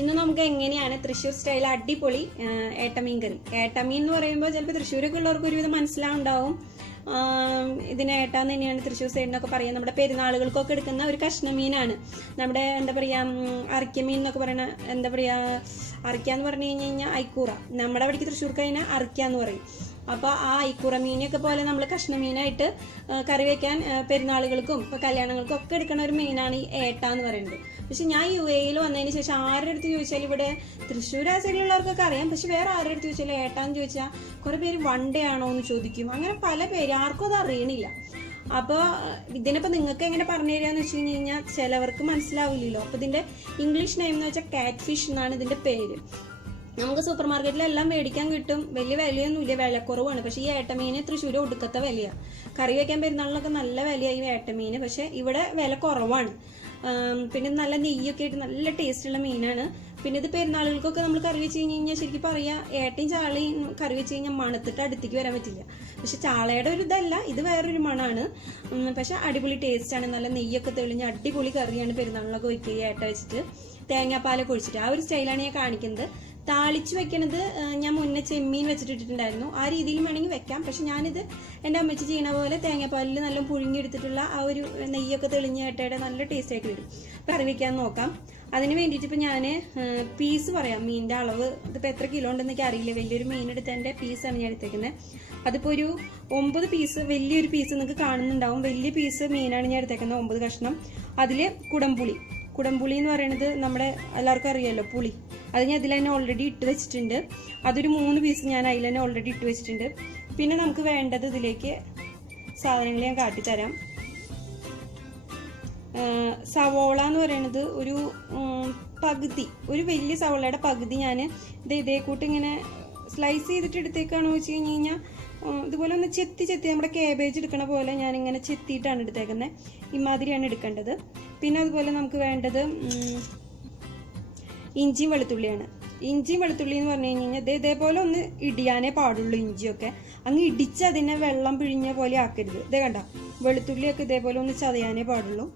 ഇന്ന് നമുക്ക് എങ്ങനെയാണ് തൃശ്ശൂർ സ്റ്റൈൽ അടിപൊളി ഏട്ടമീൻ കറി. ഏട്ടമീൻ എന്ന് പറയുമ്പോൾ ചിലപ്പോൾ തൃശ്ശൂരൊക്കെ ഉള്ളവർക്ക് ഒരുവിധം മനസ്സിലാവുണ്ടാവും. ഇതിന് ഏട്ടാന്ന് തന്നെയാണ് തൃശ്ശൂർ സൈഡിനൊക്കെ പറയാം. നമ്മുടെ പെരുന്നാളുകൾക്കൊക്കെ എടുക്കുന്ന ഒരു കഷ്ണമീനാണ്. നമ്മുടെ എന്താ പറയുക, അറയ്ക്കമീൻ എന്നൊക്കെ പറയണ, എന്താ പറയുക, അറയ്ക്കാന്ന് പറഞ്ഞു കഴിഞ്ഞാൽ ഐക്കൂറ. നമ്മുടെ അവിടേക്ക് തൃശ്ശൂർക്ക് അതിനെ അറയ്ക്കാന്ന് പറയും. അപ്പോൾ ആ ഐക്കൂറ മീനൊക്കെ പോലെ നമ്മൾ കഷ്ണമീനായിട്ട് കറി വയ്ക്കാൻ പെരുന്നാളുകൾക്കും ഇപ്പോൾ കല്യാണങ്ങൾക്കും ഒക്കെ എടുക്കുന്ന ഒരു മീനാണ് ഈ ഏട്ട എന്ന് പറയുന്നത്. പക്ഷെ ഞാൻ UAE വന്നതിന് ശേഷം ആരുടെ അടുത്ത് ചോദിച്ചാൽ, ഇവിടെ തൃശ്ശൂർ ആ സൈഡിലുള്ളവർക്കൊക്കെ അറിയാം, പക്ഷെ വേറെ ആരുടെ അടുത്ത് ചോദിച്ചാൽ ഏട്ടാന്ന് ചോദിച്ചാൽ കുറേ പേര് വൺഡേ ആണോ എന്ന് ചോദിക്കും. അങ്ങനെ പല പേര്, ആർക്കും അത് അറിയണില്ല. അപ്പോൾ ഇതിനിപ്പോൾ നിങ്ങൾക്ക് എങ്ങനെ പറഞ്ഞു തരികയെന്ന് വെച്ച് കഴിഞ്ഞാൽ ചിലവർക്ക് മനസ്സിലാവില്ലല്ലോ. അപ്പോൾ ഇതിൻ്റെ ഇംഗ്ലീഷ് നെയിം എന്ന് വെച്ചാൽ കാറ്റ് ഫിഷ് എന്നാണ് ഇതിൻ്റെ പേര്. നമുക്ക് സൂപ്പർ മാർക്കറ്റിലെല്ലാം മേടിക്കാൻ കിട്ടും. വലിയ വിലയൊന്നുമില്ല, വിലക്കുറവാണ്. പക്ഷേ ഈ ഏട്ടമീന് തൃശ്ശൂർ ഒടുക്കത്തെ വിലയാണ്. കറി വയ്ക്കാൻ പെരുന്നാളിലൊക്കെ നല്ല വിലയായി ഈ ഏട്ടമീന്. പക്ഷേ ഇവിടെ വില കുറവാണ്. പിന്നെ നല്ല നെയ്യൊക്കെ ആയിട്ട് നല്ല ടേസ്റ്റുള്ള മീനാണ്. പിന്നെ ഇത് പെരുന്നാളുകൾക്കൊക്കെ നമ്മൾ കറി വെച്ച് കഴിഞ്ഞാൽ ശരിക്കും പറയാം, ഏട്ടയും ചാളയും കറി വെച്ച് കഴിഞ്ഞാൽ മണത്തിട്ട് അടുത്തേക്ക് വരാൻ പറ്റില്ല. പക്ഷെ ചാളയുടെ ഒരു ഇതല്ല, ഇത് വേറൊരു മണമാണ്. പക്ഷെ അടിപൊളി ടേസ്റ്റാണ്. നല്ല നെയ്യൊക്കെ തെളിഞ്ഞ് അടിപൊളി കറിയാണ് പെരുന്നാളിലൊക്കെ വയ്ക്കുക ഏട്ട വെച്ചിട്ട്, തേങ്ങാപ്പാലൊക്കെ ഒഴിച്ചിട്ട്. ആ ഒരു സ്റ്റൈലാണ് ഞാൻ കാണിക്കുന്നത്. താളിച്ച് വെക്കണത് ഞാൻ മുന്നേ ചെമ്മീൻ വെച്ചിട്ടിട്ടുണ്ടായിരുന്നു. ആ രീതിയിൽ വേണമെങ്കിൽ വെക്കാം. പക്ഷെ ഞാനിത് എൻ്റെ അമ്മച്ചി ചെയ്യണ പോലെ തേങ്ങാപ്പാലിൽ നല്ല പുഴുങ്ങിയെടുത്തിട്ടുള്ള ആ ഒരു നെയ്യൊക്കെ തെളിഞ്ഞ ഏട്ടയുടെ നല്ല ടേസ്റ്റ് ആയിട്ട് വരും. കറി വയ്ക്കാൻ നോക്കാം. അതിന് വേണ്ടിയിട്ട് ഇപ്പോൾ ഞാൻ പീസ് പറയാം, മീനിൻ്റെ അളവ്. ഇതിപ്പോൾ എത്ര കിലോ ഉണ്ടെന്ന് എനിക്ക് അറിയില്ല. വലിയൊരു മീൻ എടുത്തതിൻ്റെ പീസാണ് ഞാൻ എടുത്തേക്കുന്നത്. അതിപ്പോൾ ഒരു 9 പീസ്, വലിയൊരു പീസ് നിങ്ങൾക്ക് കാണുന്നുണ്ടാവും. വലിയ പീസ് മീനാണ് ഞാൻ എടുത്തേക്കുന്നത്, 9 കഷ്ണം. അതിൽ കുടംപുളി എന്ന് പറയുന്നത് നമ്മുടെ എല്ലാവർക്കും അറിയാമല്ലോ, പുളി. അത് ഞാൻ ഇതിൽ തന്നെ ഓൾറെഡി ഇട്ട് വെച്ചിട്ടുണ്ട്. അതൊരു 3 പീസ് ഞാൻ അതിൽ തന്നെ ഓൾറെഡി ഇട്ട് വെച്ചിട്ടുണ്ട്. പിന്നെ നമുക്ക് വേണ്ടത് ഇതിലേക്ക് സാധനങ്ങൾ ഞാൻ കാട്ടിത്തരാം. സവോള എന്ന് പറയുന്നത് ഒരു പകുതി, ഒരു വലിയ സവോളയുടെ പകുതി ഞാൻ ഇതേ കൂട്ട് ഇങ്ങനെ സ്ലൈസ് ചെയ്തിട്ട് എടുത്തേക്കാണെന്ന് വെച്ച് കഴിഞ്ഞ് കഴിഞ്ഞാൽ ഇതുപോലെ ഒന്ന് ചെത്തി നമ്മുടെ കേബേജ് എടുക്കണ പോലെ ഞാനിങ്ങനെ ചെത്തിയിട്ടാണ് എടുത്തേക്കുന്നത്. ഇമാതിരിയാണ് എടുക്കേണ്ടത്. പിന്നെ അതുപോലെ നമുക്ക് വേണ്ടത് ഇഞ്ചിയും വെളുത്തുള്ളിയാണ്. ഇഞ്ചിയും വെളുത്തുള്ളി എന്ന് പറഞ്ഞു കഴിഞ്ഞാൽ ഇതേപോലെ ഒന്ന് ഇടിയാനേ പാടുള്ളൂ. ഇഞ്ചിയൊക്കെ അങ്ങ് ഇടിച്ച് അതിനെ വെള്ളം പിഴിഞ്ഞ പോലെ ആക്കരുത്. ഇതേ കണ്ട, വെളുത്തുള്ളിയൊക്കെ ഇതേപോലെ ഒന്ന് ചതയാനേ പാടുള്ളൂ.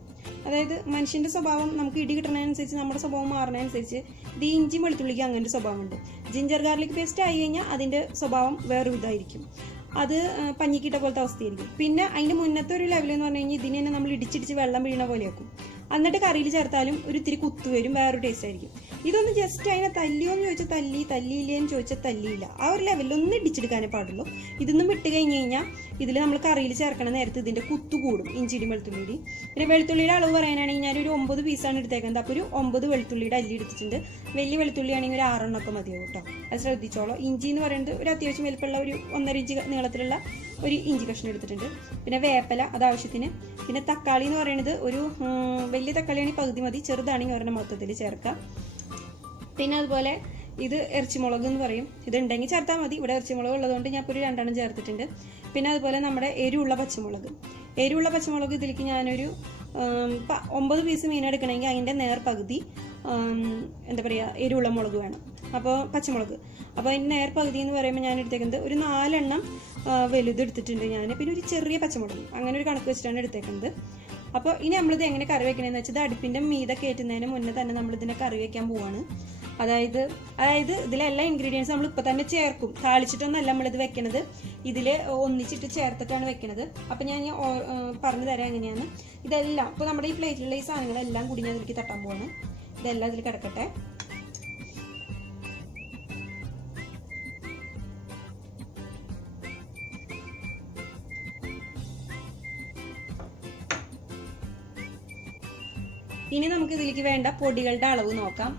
അതായത് മനുഷ്യൻ്റെ സ്വഭാവം നമുക്ക് ഇടി കിട്ടുന്നതിനനുസരിച്ച് നമ്മുടെ സ്വഭാവം മാറുന്നതനുസരിച്ച് ഇത് ഇഞ്ചിയും വെളുത്തുള്ളിക്ക് അങ്ങനെ സ്വഭാവമുണ്ട്. ജിഞ്ചർ ഗാർലിക് പേസ്റ്റ് ആയി കഴിഞ്ഞാൽ അതിൻ്റെ സ്വഭാവം വേറൊരു ഇതായിരിക്കും. അത് പഞ്ഞിക്കിട്ട പോലത്തെ അവസ്ഥയായിരിക്കും. പിന്നെ അതിൻ്റെ മുന്നത്തെ ഒരു ലെവൽ എന്ന് പറഞ്ഞു കഴിഞ്ഞാൽ ഇതിനെ നമ്മൾ ഇടിച്ചിടിച്ച് വെള്ളം വീണ പോലെയാക്കും. എന്നിട്ട് കറിയിൽ ചേർത്താലും ഒരു ഇത്തിരി കുത്തു വരും, വേറൊരു ടേസ്റ്റ് ആയിരിക്കും. ഇതൊന്ന് ജസ്റ്റ് അതിനെ തല്ലിയോന്ന് ചോദിച്ചാൽ തല്ലിയില്ലേന്ന് ചോദിച്ചാൽ തല്ലിയില്ല. ആ ഒരു ലെവലിൽ ഒന്ന് ഇടിച്ചെടുക്കാനേ പാടുള്ളൂ. ഇതൊന്നും വിട്ട് കഴിഞ്ഞ് കഴിഞ്ഞാൽ ഇതിൽ നമ്മൾ കറിയിൽ ചേർക്കണ നേരത്ത് ഇതിൻ്റെ കുത്തു കൂടും, ഇഞ്ചിയുടെയും വെളുത്തുള്ളിയുടെയും. പിന്നെ വെളുത്തുള്ളിയുടെ അളവ് പറയാനാണെങ്കിൽ ഞാനൊരു 9 പീസാണ് എടുത്തേക്കുന്നത്. അപ്പോൾ ഒരു 9 വെളുത്തുള്ളിയുടെ അല്ലി എടുത്തിട്ടുണ്ട്. വലിയ വെളുത്തുള്ളി ആണെങ്കിൽ ഒരു 6 എണ്ണമൊക്കെ മതിയാവും കേട്ടോ, അത് ശ്രദ്ധിച്ചോളൂ. ഇഞ്ചി എന്ന് പറയുന്നത് ഒരു അത്യാവശ്യം വലുപ്പമുള്ള ഒരു 1.5 ഇഞ്ച് നീളത്തിലുള്ള ഒരു ഇഞ്ചി കഷ്ണം എടുത്തിട്ടുണ്ട്. പിന്നെ വേപ്പല അത് ആവശ്യത്തിന്. പിന്നെ തക്കാളി എന്ന് പറയുന്നത് ഒരു വലിയ തക്കാളിയാണെങ്കിൽ പകുതി മതി, ചെറുതാണെങ്കിൽ ഒരെണ്ണം മൊത്തത്തിൽ ചേർക്കാം. പിന്നെ അതുപോലെ ഇത് ഇറച്ചിമുളക് എന്ന് പറയും, ഇതുണ്ടെങ്കിൽ ചേർത്താൽ മതി. ഇവിടെ ഇറച്ചിമുളക് ഉള്ളതുകൊണ്ട് ഞാൻ ഇപ്പോൾ ഒരു 2 എണ്ണം ചേർത്തിട്ടുണ്ട്. പിന്നെ അതുപോലെ നമ്മുടെ എരിവുള്ള പച്ചമുളക് ഇതിലേക്ക് ഞാനൊരു 9 പീസ് മീൻ എടുക്കണമെങ്കിൽ അതിൻ്റെ നേർപകുതി എന്താ പറയുക, എരിവുള്ള മുളക് വേണം. അപ്പോൾ പച്ചമുളക്, അപ്പോൾ അതിൻ്റെ നേർപകുതി എന്ന് പറയുമ്പോൾ ഞാൻ എടുത്തേക്കുന്നത് ഒരു 4 എണ്ണം വലുത് എടുത്തിട്ടുണ്ട് ഞാൻ. പിന്നെ ഒരു ചെറിയ പച്ചമുളക്, അങ്ങനെ ഒരു കണക്ക് വെച്ചിട്ടാണ് എടുത്തേക്കുന്നത്. അപ്പോൾ ഇനി നമ്മളിത് എങ്ങനെ കറി വെക്കണമെന്ന് വെച്ചാൽ, അടുപ്പിൻ്റെ മീത കയറ്റുന്നതിന് മുന്നേ തന്നെ നമ്മളിതിനെ കറി വെക്കാൻ പോവാണ്. അതായത് ഇതിലെല്ലാ ഇൻഗ്രീഡിയൻസ് നമ്മൾ ഇപ്പോൾ തന്നെ ചേർക്കും. താളിച്ചിട്ടൊന്നല്ല നമ്മളിത് വെക്കണത്, ഇതിൽ ഒന്നിച്ചിട്ട് ചേർത്തിട്ടാണ് വെക്കണത്. അപ്പം ഞാൻ പറഞ്ഞു തരാം എങ്ങനെയാണ് ഇതെല്ലാം. ഇപ്പോൾ നമ്മുടെ ഈ പ്ലേറ്റിലുള്ള ഈ സാധനങ്ങളെല്ലാം കൂടി ഞാൻ ഇതിലേക്ക് തട്ടാൻ പോവാണ്. ഇതെല്ലാം ഇതിൽ കിടക്കട്ടെ. ഇനി നമുക്ക് ഇതിലേക്ക് വേണ്ട പൊടികളുടെ അളവ് നോക്കാം.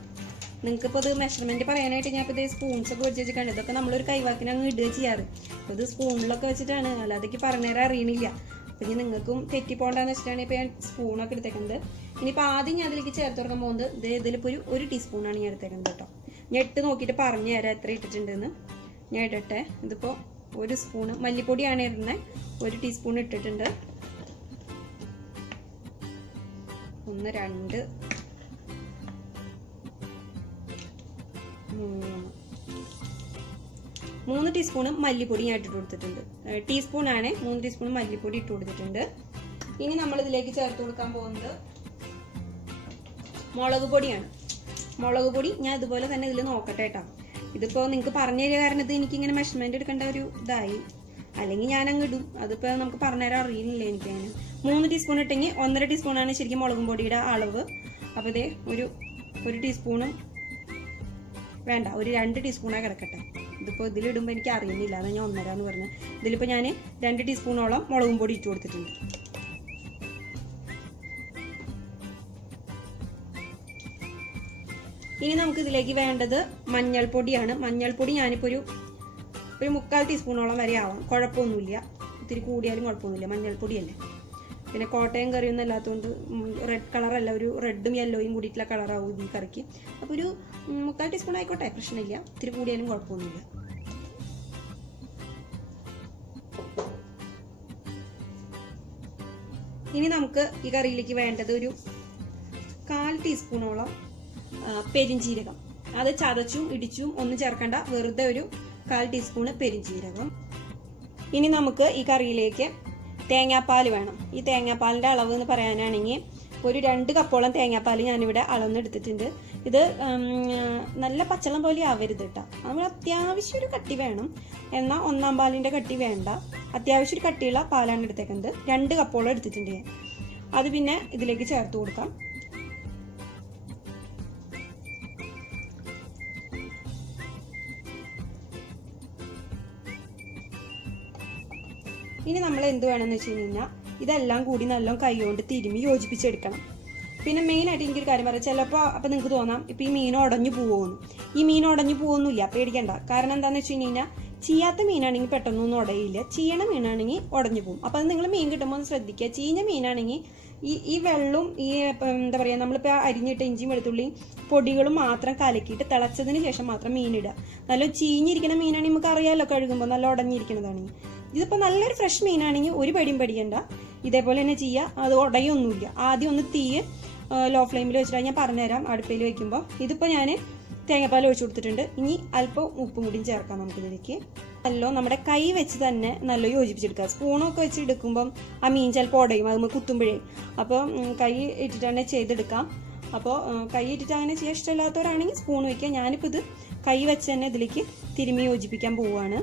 നിങ്ങൾക്കിപ്പോൾ ഇത് മെഷർമെൻറ്റ് പറയാനായിട്ട് ഞാൻ ഇപ്പോൾ ഇത് സ്പൂൺസൊക്കെ വെച്ച് വെച്ചിട്ടുണ്ട്. ഇതൊക്കെ നമ്മളൊരു കൈവാക്കിന് അങ്ങ് ഇടുക ചെയ്യാറ്. അപ്പോൾ ഇത് സ്പൂണിലൊക്കെ വെച്ചിട്ടാണ്, അല്ലാതൊക്കെ പറഞ്ഞുതരാൻ അറിയണില്ല. അപ്പോൾ ഇനി നിങ്ങൾക്കും തെറ്റിപ്പോണ്ടെന്ന് വെച്ചിട്ടാണ് ഇപ്പോൾ ഞാൻ സ്പൂണൊക്കെ എടുത്തേക്കുന്നത്. ഇനിയിപ്പോൾ ആദ്യം ഞാൻ അതിലേക്ക് ചേർത്ത് കൊടുക്കാൻ പോകുന്നത് ഇതിലിപ്പോൾ ഒരു ടീസ്പൂണാണ് ഞാൻ എടുത്തേക്കുന്നത് കേട്ടോ. ഞാൻ ഇട്ട് നോക്കിയിട്ട് പറഞ്ഞു തരാം എത്ര ഇട്ടിട്ടുണ്ടെന്ന്. ഞാൻ ഇടട്ടെ. ഇതിപ്പോൾ 1 സ്പൂണ് മല്ലിപ്പൊടിയാണ് ഇടുന്നത്, 1 ടീസ്പൂൺ ഇട്ടിട്ടുണ്ട്. 1 2 3 ടീസ്പൂണ് മല്ലിപ്പൊടി ഞാൻ ഇട്ടിട്ട് കൊടുത്തിട്ടുണ്ട്. ടീസ്പൂണാണ്, 3 ടീസ്പൂൺ മല്ലിപ്പൊടി ഇട്ട് കൊടുത്തിട്ടുണ്ട്. ഇനി നമ്മളിതിലേക്ക് ചേർത്ത് കൊടുക്കാൻ പോകുന്നത് മുളക് പൊടിയാണ്. മുളക് പൊടി ഞാൻ ഇതുപോലെ തന്നെ ഇതിൽ നോക്കട്ടെ കേട്ടോ. ഇതിപ്പോൾ നിങ്ങൾക്ക് പറഞ്ഞു തരിക കാരണം ഇത് എനിക്കിങ്ങനെ മെഷർമെൻറ്റ് എടുക്കേണ്ട ഒരു ഇതായി, അല്ലെങ്കിൽ ഞാൻ അങ്ങ് ഇടും. അതിപ്പോൾ നമുക്ക് പറഞ്ഞുതരാൻ അറിയില്ല എനിക്കങ്ങനെ. 3 ടീസ്പൂൺ ഇട്ടെങ്കിൽ 1.5 ടീസ്പൂണാണ് ശരിക്കും മുളകും പൊടിയുടെ അളവ്. അപ്പോൾ ഇതേ ഒരു ടീസ്പൂണും വേണ്ട, ഒരു 2 ടീസ്പൂണാണ് കിടക്കട്ടെ. ഇതിപ്പോൾ ഇതിലിടുമ്പോൾ എനിക്ക് അറിയുന്നില്ല, അതാണ് ഞാൻ 1.5 എന്ന് പറഞ്ഞത്. ഇതിലിപ്പോൾ ഞാൻ 2 ടീസ്പൂണോളം മുളകും പൊടി ഇട്ട് കൊടുത്തിട്ടുണ്ട്. ഇനി നമുക്ക് ഇതിലേക്ക് വേണ്ടത് മഞ്ഞൾപ്പൊടിയാണ്. മഞ്ഞൾപ്പൊടി ഞാനിപ്പോൾ ഒരു 3/4 ടീസ്പൂണോളം വരെ ആവാം, കുഴപ്പമൊന്നുമില്ല. ഇത്തിരി കൂടിയാലും കുഴപ്പമൊന്നുമില്ല, മഞ്ഞൾപ്പൊടിയല്ലേ. പിന്നെ കോട്ടയം കറിയൊന്നും അല്ലാത്തതുകൊണ്ട് റെഡ് കളറല്ല, ഒരു റെഡും യെല്ലോയും കൂടിയിട്ടുള്ള കളറാവും ഈ കറിക്ക്. അപ്പോൾ ഒരു 3/4 ടീസ്പൂൺ ആയിക്കോട്ടെ, പ്രശ്നമില്ല. ഇത്തിരി കൂടിയാലും കുഴപ്പമൊന്നുമില്ല. ഇനി നമുക്ക് ഈ കറിയിലേക്ക് വേണ്ടത് ഒരു 1/4 ടീസ്പൂണോളം പെരിഞ്ജീരകം. അത് ചതച്ചും ഇടിച്ചും ഒന്നും ചേർക്കണ്ട, വെറുതെ ഒരു 1/4 ടീസ്പൂണ് പെരിഞ്ജീരകം. ഇനി നമുക്ക് ഈ കറിയിലേക്ക് തേങ്ങാപ്പാൽ വേണം. ഈ തേങ്ങാപ്പാലിൻ്റെ അളവ് എന്ന് പറയാനാണെങ്കിൽ ഒരു 2 കപ്പോളം തേങ്ങാപ്പാൽ ഞാനിവിടെ അളന്നെടുത്തിട്ടുണ്ട്. ഇത് നല്ല പച്ചളം പോലെ ആവരുത് കേട്ടോ. നമ്മൾ അത്യാവശ്യം ഒരു കട്ടി വേണം, എന്നാൽ 1-ാം പാലിൻ്റെ കട്ടി വേണ്ട. അത്യാവശ്യം ഒരു കട്ടിയുള്ള പാലാണ് എടുത്തേക്കുന്നത്. 2 കപ്പോളം എടുത്തിട്ടുണ്ട് ഞാൻ. അത് പിന്നെ ഇതിലേക്ക് ചേർത്ത് കൊടുക്കാം. ഇനി നമ്മൾ എന്ത് വേണമെന്ന് വെച്ച് കഴിഞ്ഞാൽ ഇതെല്ലാം കൂടി നല്ലോണം കൈകൊണ്ട് തിരുമ്മി യോജിപ്പിച്ചെടുക്കണം. പിന്നെ മെയിനായിട്ട് എനിക്കൊരു കാര്യം പറയാം, ചിലപ്പോൾ അപ്പം നിങ്ങൾക്ക് തോന്നാം ഇപ്പോൾ ഈ മീൻ ഉടഞ്ഞു പോവുമെന്ന്. ഈ മീൻ ഉടഞ്ഞു പോകുന്നില്ല, പേടിക്കണ്ട. കാരണം എന്താണെന്ന് വെച്ച് കഴിഞ്ഞാൽ ചീയാത്ത മീനാണെങ്കിൽ പെട്ടെന്നൊന്നും ഉടയില്ല, ചീയണ മീനാണെങ്കിൽ ഉടഞ്ഞു പോകും. അപ്പോൾ അത് നിങ്ങൾ മീൻ കിട്ടുമ്പോൾ ഒന്ന് ശ്രദ്ധിക്കുക. ചീഞ്ഞ മീനാണെങ്കിൽ ഈ വെള്ളവും ഈ എന്താ പറയുക, നമ്മളിപ്പോൾ അരിഞ്ഞിട്ട് ഇഞ്ചിയും വെളുത്തുള്ളിയും പൊടികളും മാത്രം കലക്കിയിട്ട് തിളച്ചതിന് ശേഷം മാത്രം മീനിടുക. നല്ല ചീഞ്ഞിരിക്കുന്ന മീനാണെങ്കിൽ നമുക്ക് അറിയാമല്ലോ, കഴുകുമ്പോൾ നല്ല ഉടഞ്ഞിരിക്കുന്നതാണെങ്കിൽ. ഇതിപ്പോൾ നല്ലൊരു ഫ്രഷ് മീനാണെങ്കിൽ ഒരു പടിയും പേടിക്കണ്ട, ഇതേപോലെ തന്നെ ചെയ്യുക. അത് ഉടയൊന്നുമില്ല. ആദ്യം ഒന്ന് തീ ലോ ഫ്ലെയിമിൽ വെച്ചിട്ട് ഞാൻ പറഞ്ഞുതരാം അടുപ്പയിൽ വെക്കുമ്പോൾ. ഇതിപ്പോൾ ഞാൻ തേങ്ങാപ്പാൽ ഒഴിച്ചു കൊടുത്തിട്ടുണ്ട്. ഇനി അല്പം ഉപ്പും കൂടിയും ചേർക്കാം നമുക്കിതിലേക്ക്. നല്ലോ നമ്മുടെ കൈ വെച്ച് തന്നെ നല്ല യോജിപ്പിച്ചെടുക്കുക. സ്പൂണൊക്കെ വെച്ച് എടുക്കുമ്പം ആ മീൻ ചിലപ്പോൾ ഉടയും, അത് കുത്തുമ്പോഴേ. അപ്പോൾ കൈ ഇട്ടിട്ട് തന്നെ ചെയ്തെടുക്കാം. അപ്പോൾ കൈ ഇട്ടിട്ട് അങ്ങനെ ചെയ്യാൻ ഇഷ്ടമില്ലാത്തവരാണെങ്കിൽ സ്പൂൺ വയ്ക്കുക. ഞാനിപ്പോൾ ഇത് കൈ വെച്ച് തന്നെ ഇതിലേക്ക് തിരുമ്മി യോജിപ്പിക്കാൻ പോവുകയാണ്.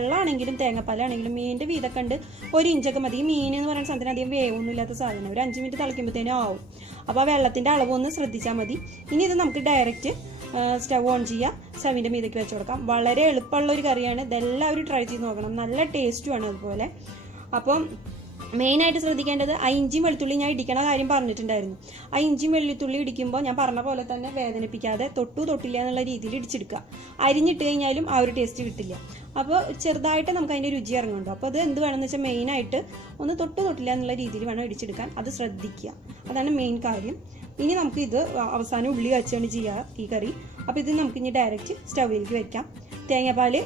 വെള്ളമാണെങ്കിലും തേങ്ങാപ്പാലാണെങ്കിലും മീനിൻ്റെ വീതം കണ്ട് 1 ഇഞ്ചൊക്കെ മതി. മീൻ എന്ന് പറയുന്ന സാധനം അധികം വേവൊന്നും ഇല്ലാത്ത സാധനം, ഒരു 5 മിനിറ്റ് തിളയ്ക്കുമ്പോഴത്തേനും ആവും. അപ്പോൾ ആ വെള്ളത്തിൻ്റെ അളവൊന്ന് ശ്രദ്ധിച്ചാൽ മതി. ഇനി ഇത് നമുക്ക് ഡയറക്റ്റ് സ്റ്റവ് ഓൺ ചെയ്യുക, സ്റ്റവിൻ്റെ മീതയ്ക്ക് വെച്ച് കൊടുക്കാം. വളരെ എളുപ്പമുള്ള ഒരു കറിയാണ്, ഇതെല്ലാവരും ട്രൈ ചെയ്ത് നോക്കണം. നല്ല ടേസ്റ്റുമാണ് അതുപോലെ. അപ്പം മെയിനായിട്ട് ശ്രദ്ധിക്കേണ്ടത് ആ ഇഞ്ചിയും വെളുത്തുള്ളി ഞാൻ ഇടിക്കണ കാര്യം പറഞ്ഞിട്ടുണ്ടായിരുന്നു. ആ ഇഞ്ചിയും വെളുത്തുള്ളി ഇടിക്കുമ്പോൾ ഞാൻ പറഞ്ഞ പോലെ തന്നെ വേദനിപ്പിക്കാതെ തൊട്ടില്ല എന്നുള്ള രീതിയിൽ ഇടിച്ചെടുക്കുക. അരിഞ്ഞിട്ട് കഴിഞ്ഞാലും ആ ഒരു ടേസ്റ്റ് കിട്ടില്ല. അപ്പോൾ ചെറുതായിട്ട് നമുക്ക് അതിൻ്റെ രുചി ഇറങ്ങുന്നുണ്ടോ. അപ്പോൾ അത് എന്ത് വേണമെന്ന് വെച്ചാൽ മെയിനായിട്ട് ഒന്ന് തൊട്ടില്ല എന്നുള്ള രീതിയിൽ വേണം ഇടിച്ചെടുക്കാൻ. അത് ശ്രദ്ധിക്കുക, അതാണ് മെയിൻ കാര്യം. ഇനി നമുക്ക് ഇത് അവസാനം ഉള്ളി വെച്ചാണ് ചെയ്യുക ഈ കറി. അപ്പോൾ ഇത് നമുക്ക് ഇനി ഡയറക്റ്റ് സ്റ്റൗവിലേക്ക് വെക്കാം. തേങ്ങാപ്പാൽ,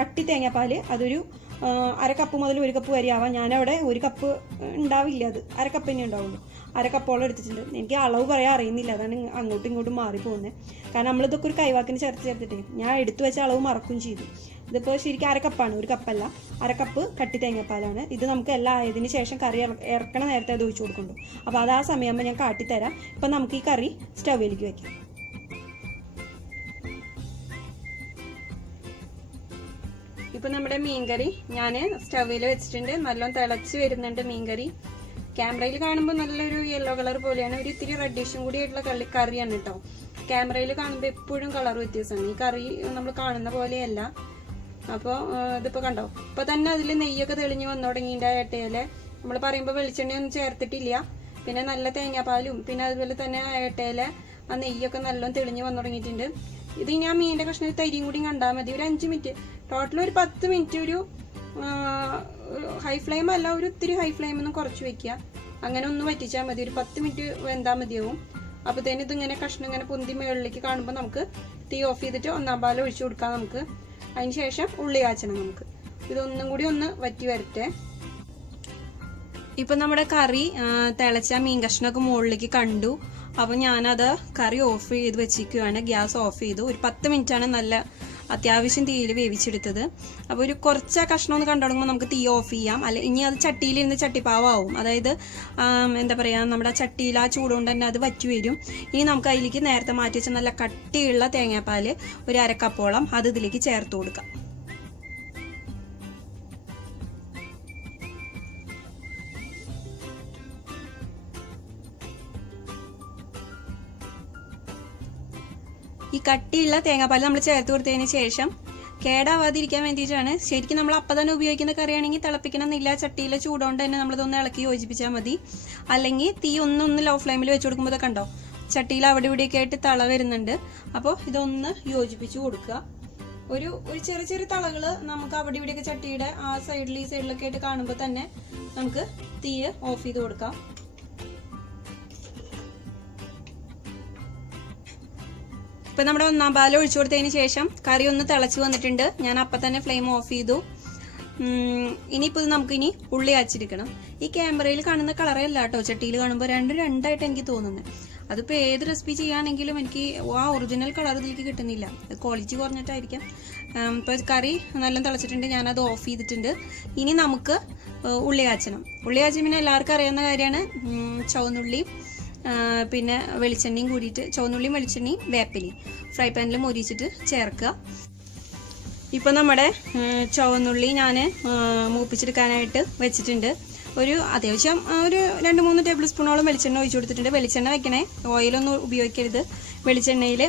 കട്ടി തേങ്ങാപ്പാൽ അതൊരു 1/2 കപ്പ് മുതൽ 1 കപ്പ് വരെ ആവാം. ഞാനവിടെ 1 കപ്പ് ഉണ്ടാവില്ല, അത് 1/2 കപ്പ് തന്നെ ഉണ്ടാവുള്ളൂ. 1/2 കപ്പോളം എടുത്തിട്ടുണ്ട്. എനിക്ക് അളവ് പറയാൻ അറിയുന്നില്ല, അതാണ് അങ്ങോട്ടും ഇങ്ങോട്ടും മാറിപ്പോകുന്നത്. കാരണം നമ്മളിതൊക്കെ ഒരു കൈവാക്കിന് ചേർത്തിട്ടേ ഞാൻ എടുത്തു വെച്ച അളവ് മറക്കും ചെയ്തു. ഇതിപ്പോൾ ശരിക്കും 1/2 കപ്പാണ്, 1 കപ്പല്ല. 1/2 കപ്പ് കട്ടി തേങ്ങാപ്പാലാണ്. ഇത് നമുക്ക് എല്ലാം ആയതിന് ശേഷം കറി ഇറക്കണ നേരത്തെ അത് ഒഴിച്ചു കൊടുക്കുന്നുണ്ട്. അപ്പോൾ അത് ആ സമയമാകുമ്പോൾ ഞാൻ കാട്ടിത്തരാം. ഇപ്പം നമുക്ക് ഈ കറി സ്റ്റൗവിലേക്ക് വെക്കാം. ഇപ്പം നമ്മുടെ മീൻകറി ഞാൻ സ്റ്റൗവിൽ വെച്ചിട്ടുണ്ട്. നല്ലോണം തിളച്ച് വരുന്നുണ്ട് മീൻകറി. ക്യാമറയിൽ കാണുമ്പോൾ നല്ലൊരു യെല്ലോ കളർ പോലെയാണ്, ഒരു ഇത്തിരി റെഡിഷും കൂടി ആയിട്ടുള്ള കറിയാണ് കേട്ടോ. ക്യാമറയിൽ കാണുമ്പോൾ എപ്പോഴും കളർ വ്യത്യാസമാണ്. ഈ കറി നമ്മൾ കാണുന്ന പോലെയല്ല. അപ്പോൾ ഇതിപ്പോൾ കണ്ടോ, ഇപ്പോൾ തന്നെ അതിൽ നെയ്യൊക്കെ തെളിഞ്ഞ് വന്നു തുടങ്ങിയിട്ട് ഏട്ടയിലെ. നമ്മൾ പറയുമ്പോൾ വെളിച്ചെണ്ണയൊന്നും ചേർത്തിട്ടില്ല. പിന്നെ നല്ല തേങ്ങാപ്പാലും പിന്നെ അതുപോലെ തന്നെ ഏട്ടയിലെ ആ നെയ്യൊക്കെ നല്ലോണം തെളിഞ്ഞ് വന്നു തുടങ്ങിയിട്ടുണ്ട്. ഇത് ഇനി ആ മീനിൻ്റെ കഷ്ണം തരിയും കൂടി കണ്ടാൽ മതി. ഒരു 5 മിനിറ്റ്, ടോട്ടൽ ഒരു 10 മിനിറ്റ് ഒരു ഹൈ ഫ്ലെയിം അല്ല, ഒരു ഇത്തിരി ഹൈ ഫ്ലെയിമൊന്നും കുറച്ച് വെക്കുക. അങ്ങനെ ഒന്ന് വറ്റിച്ചാൽ മതി. ഒരു 10 മിനിറ്റ് വെന്താൽ മതിയാവും. അപ്പോഴത്തേനും ഇതിങ്ങനെ കഷ്ണം ഇങ്ങനെ പൊന്തി മുകളിലേക്ക് കാണുമ്പോൾ നമുക്ക് തീ ഓഫ് ചെയ്തിട്ട് 1-ാം പാൽ ഒഴിച്ചു കൊടുക്കാം നമുക്ക്. അതിന് ശേഷം ഉള്ളി കാച്ചണം നമുക്ക്. ഇതൊന്നും കൂടി ഒന്ന് വറ്റി വരട്ടെ. ഇപ്പം നമ്മുടെ കറി തിളച്ച മീൻ കഷ്ണമൊക്കെ മുകളിലേക്ക് കണ്ടു. അപ്പം ഞാനത് കറി ഓഫ് ചെയ്ത് വെച്ചിരിക്കുകയാണ്. ഗ്യാസ് ഓഫ് ചെയ്തു. ഒരു 10 മിനിറ്റാണ് നല്ല അത്യാവശ്യം തീയിൽ വേവിച്ചെടുത്തത്. അപ്പോൾ ഒരു കുറച്ച് കഷ്ണം ഒന്ന് കണ്ടു തുടങ്ങുമ്പോൾ നമുക്ക് തീ ഓഫ് ചെയ്യാം. അല്ല ഇനി അത് ചട്ടിയിലിരുന്ന് ചട്ടിപ്പാവാവും. അതായത് എന്താ പറയുക, നമ്മുടെ ചട്ടിയിൽ ആ ചൂടുകൊണ്ട് തന്നെ അത് വറ്റി വരും. ഇനി നമുക്ക് അതിലേക്ക് നേരത്തെ മാറ്റി വെച്ച നല്ല കട്ടിയുള്ള തേങ്ങാപ്പാൽ ഒരു 1/2 കപ്പോളം അത് ഇതിലേക്ക് ചേർത്ത് കൊടുക്കാം. ഈ കട്ടിയുള്ള തേങ്ങാപ്പാൽ നമ്മൾ ചേർത്ത് കൊടുത്തതിന് ശേഷം കേടാവാതിരിക്കാൻ വേണ്ടിയിട്ടാണ്. ശരിക്കും നമ്മൾ അപ്പം തന്നെ ഉപയോഗിക്കുന്ന കറിയാണെങ്കിൽ തിളപ്പിക്കണമെന്നില്ല, ചട്ടിയിലെ ചൂടുകൊണ്ട് തന്നെ നമ്മളിതൊന്ന് ഇളക്കി യോജിപ്പിച്ചാൽ മതി. അല്ലെങ്കിൽ തീ ഒന്ന് ലോ ഫ്ലെയിമിൽ വെച്ച് കൊടുക്കുമ്പോൾ കണ്ടോ ചട്ടിയിൽ അവിടെ ഇവിടെയൊക്കെ ആയിട്ട് തള വരുന്നുണ്ട്. അപ്പോൾ ഇതൊന്ന് യോജിപ്പിച്ച് കൊടുക്കുക. ഒരു ചെറിയ തളകൾ നമുക്ക് അവിടെ ഇവിടെയൊക്കെ ചട്ടിയുടെ ആ സൈഡിൽ ഈ സൈഡിലൊക്കെ ആയിട്ട് കാണുമ്പോൾ തന്നെ നമുക്ക് തീ ഓഫ് ചെയ്ത് കൊടുക്കാം. ഇപ്പം നമ്മുടെ 1-ാം പാൽ ഒഴിച്ചു കൊടുത്തതിന് ശേഷം കറി ഒന്ന് തിളച്ച് വന്നിട്ടുണ്ട്. ഞാൻ അപ്പം തന്നെ ഫ്ലെയിം ഓഫ് ചെയ്തു. ഇനിയിപ്പോൾ ഇത് നമുക്കിനി ഉള്ളി അച്ചിരിക്കണം. ഈ ക്യാമറയിൽ കാണുന്ന കളറല്ല കേട്ടോ, ചട്ടിയിൽ കാണുമ്പോൾ രണ്ടായിട്ട് എനിക്ക് തോന്നുന്നത്. അതിപ്പോൾ ഏത് റെസിപ്പി ചെയ്യുകയാണെങ്കിലും എനിക്ക് ആ ഒറിജിനൽ കളർ ഇതിലേക്ക് കിട്ടുന്നില്ല. ക്വാളിറ്റി കുറഞ്ഞിട്ടായിരിക്കാം. ഇപ്പോൾ കറി നല്ല തിളച്ചിട്ടുണ്ട്, ഞാനത് ഓഫ് ചെയ്തിട്ടുണ്ട്. ഇനി നമുക്ക് ഉള്ളി കാച്ചണം. ഉള്ളി കാച്ചി പിന്നെ എല്ലാവർക്കും അറിയാവുന്ന കാര്യമാണ്. ചുവന്നുള്ളി പിന്നെ വെളിച്ചെണ്ണയും കൂടിയിട്ട്, ചുവന്നുള്ളിയും വെളിച്ചെണ്ണയും വേപ്പിലയും ഫ്രൈ പാനിൽ മൊരിച്ചിട്ട് ചേർക്കുക. ഇപ്പോൾ നമ്മുടെ ചുവന്നുള്ളി ഞാൻ മൂപ്പിച്ചെടുക്കാനായിട്ട് വെച്ചിട്ടുണ്ട്. അത്യാവശ്യം ഒരു 2-3 ടേബിൾ സ്പൂണോളം വെളിച്ചെണ്ണ ഒഴിച്ചു കൊടുത്തിട്ടുണ്ട്. വെളിച്ചെണ്ണ വെക്കണേ, ഓയിലൊന്നും ഉപയോഗിക്കരുത്. വെളിച്ചെണ്ണയിൽ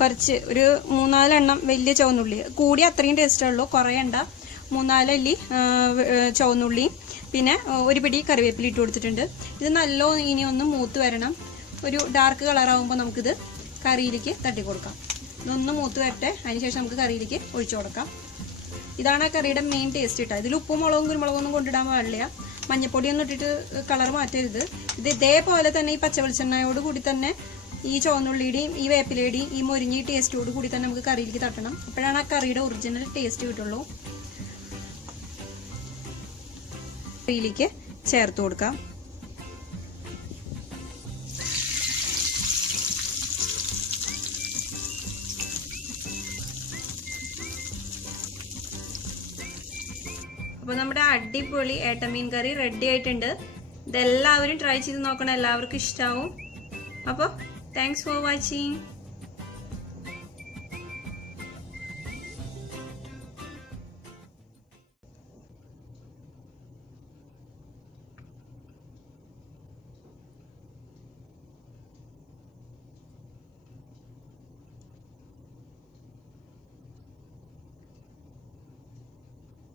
കുറച്ച് ഒരു 3-4 എണ്ണം വലിയ ചുവന്നുള്ളി, കൂടി അത്രയും ടേസ്റ്റേ ഉള്ളൂ, കുറയണ്ട. 3-4 അല്ലി ചുവന്നുള്ളിയും പിന്നെ ഒരു പിടി കറിവേപ്പില ഇട്ട് കൊടുത്തിട്ടുണ്ട്. ഇത് നല്ല ഇനി ഒന്ന് മൂത്ത് വരണം. ഒരു ഡാർക്ക് കളറാകുമ്പോൾ നമുക്കിത് കറിയിലേക്ക് തട്ടി കൊടുക്കാം. ഇതൊന്ന് മൂത്ത് വരട്ടെ, അതിനുശേഷം നമുക്ക് കറിയിലേക്ക് ഒഴിച്ചു കൊടുക്കാം. ഇതാണ് ആ കറിയുടെ മെയിൻ ടേസ്റ്റ് കിട്ടുക. ഇതിൽ ഉപ്പും മുളകും കുരുമുളകൊന്നും കൊണ്ടിടാൻ പാടില്ല. മഞ്ഞപ്പൊടിയൊന്നും ഇട്ടിട്ട് കളർ മാറ്റരുത്. ഇത് ഇതേപോലെ തന്നെ ഈ പച്ച വെളിച്ചെണ്ണയോട് കൂടി തന്നെ ഈ ചുവന്നുള്ളിയുടെയും ഈ വേപ്പിലയുടെയും ഈ മൊരിഞ്ഞ ടേസ്റ്റോട് കൂടി തന്നെ നമുക്ക് കറിയിലേക്ക് തട്ടണം. അപ്പോഴാണ് ആ കറിയുടെ ഒറിജിനൽ ടേസ്റ്റ് കിട്ടുള്ളൂ. കറിയിലേക്ക് ചേർത്ത് കൊടുക്കാം. അപ്പോൾ നമ്മുടെ അടിപൊളി ഏട്ടമീൻ കറി റെഡി ആയിട്ടുണ്ട്. ഇതെല്ലാവരും ട്രൈ ചെയ്ത് നോക്കണം, എല്ലാവർക്കും ഇഷ്ടാവും. അപ്പോൾ താങ്ക്സ് ഫോർ വാച്ചിങ്.